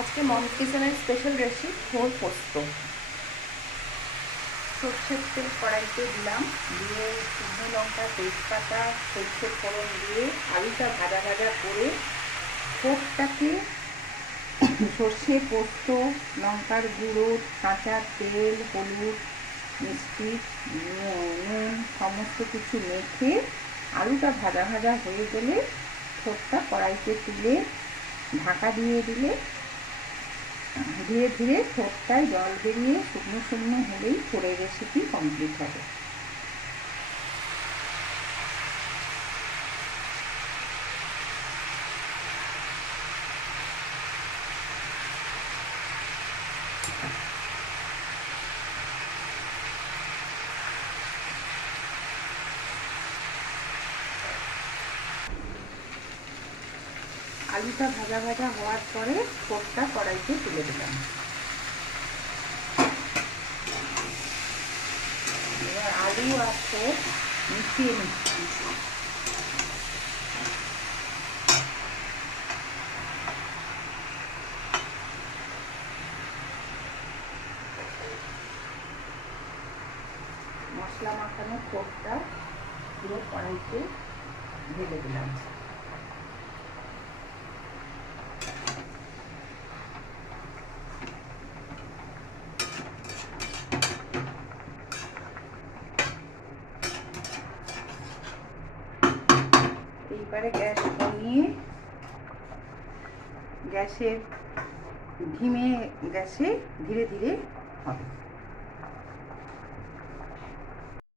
আজকে মমস কিচেনের special recipe four পোস্ত। সর্ষের তেল কড়াইতে দিলাম, দিয়ে শুকনো লঙ্কা, তেজপাতা, সর্ষের ফোড়ন দিয়ে আলুটা ভাজা ভাজা করে ফোড়টাকে সর্ষে, পোস্ত, লঙ্কার গুঁড়ো, কাঁচা তেল, হলুদ, মিষ্টি, নুন সমস্ত কিছু মেখে আলুটা ভাজা ভাজা হয়ে গেলে ফোড়টা কড়াইতে তুলে ঢাকা দিয়ে দিলে ধীরে ধীরে ফোড়টায় জল বেরিয়ে শুকনো শুকনো হলেই ফোড়ের রেসিপি কমপ্লিট হবে। আলুটা ভাজা ভাজা হওয়ার পরে ফোড়টা কড়াইতে তুলে দিলাম। এবার আলু আর ফোড় মিশিয়ে নিচ্ছি। মশলা মাখানো ফোড়টা পুরো কড়াইতে ঢেলে দিলাম। এইবারে গ্যাস কমিয়ে ধিমে গ্যাসে ধীরে ধীরে হবে।